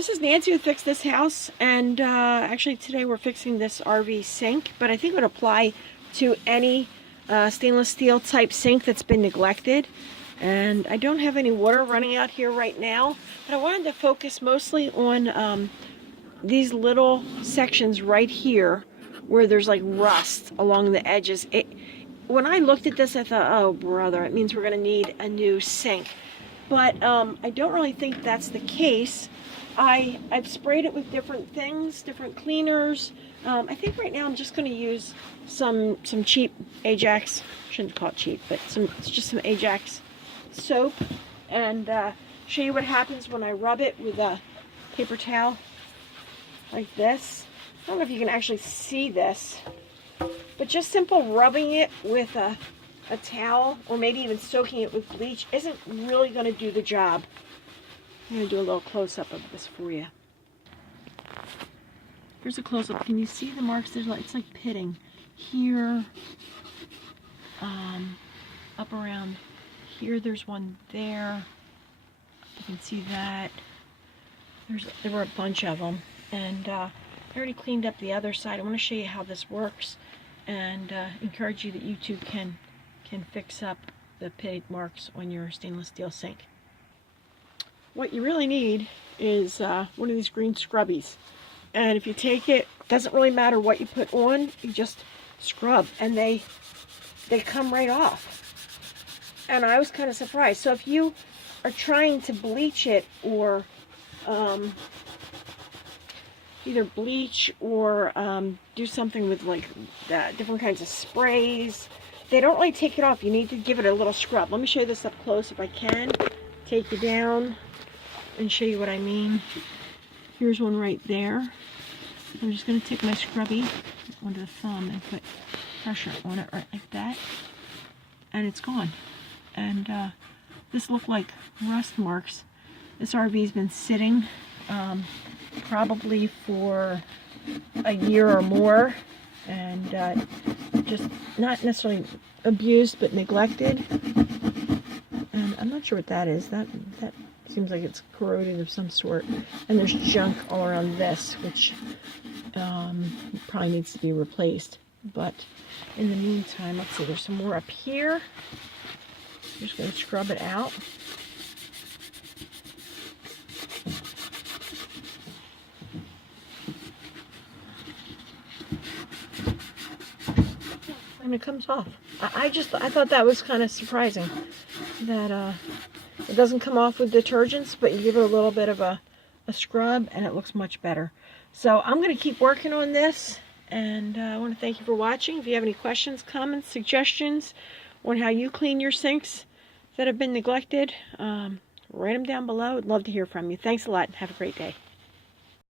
This is Nancy who fixed this house, and actually today we're fixing this RV sink, but I think it would apply to any stainless steel type sink that's been neglected. And I don't have any water running out here right now, but I wanted to focus mostly on these little sections right here where there's like rust along the edges. When I looked at this, I thought, oh brother, it means we're going to need a new sink. But I don't really think that's the case. I've sprayed it with different things, different cleaners. I think right now I'm just going to use some cheap Ajax, shouldn't call it cheap, but it's just some Ajax soap, and show you what happens when I rub it with a paper towel like this. I don't know if you can actually see this, but just simple rubbing it with a towel, or maybe even soaking it with bleach, isn't really going to do the job. I'm going to do a little close-up of this for you. Here's a close-up. Can you see the marks? It's like pitting here, up around here. There's one there. You can see that. There were a bunch of them, and I already cleaned up the other side. I want to show you how this works, and encourage you that you too can fix up the pitted marks on your stainless steel sink. What you really need is one of these green scrubbies, and if you take it, doesn't really matter what you put on, you just scrub and they come right off. And I was kind of surprised. So if you are trying to bleach it, or either bleach or do something with like different kinds of sprays, they don't really take it off. You need to give it a little scrub. Let me show you this up close if I can. Take you down and show you what I mean. Here's one right there. I'm just going to take my scrubby onto the thumb and put pressure on it right like that, and it's gone. And this looked like rust marks. This RV's been sitting probably for a year or more, and just not necessarily abused but neglected. And I'm not sure what that is. That seems like it's corroded of some sort. And there's junk all around this, which probably needs to be replaced. But in the meantime, let's see, there's some more up here. I'm just going to scrub it out. And it comes off. I thought that was kind of surprising, that it doesn't come off with detergents, but you give it a little bit of a scrub and it looks much better. So I'm going to keep working on this, and I want to thank you for watching. If you have any questions, comments, suggestions on how you clean your sinks that have been neglected, write them down below. I'd love to hear from you. Thanks a lot, and have a great day.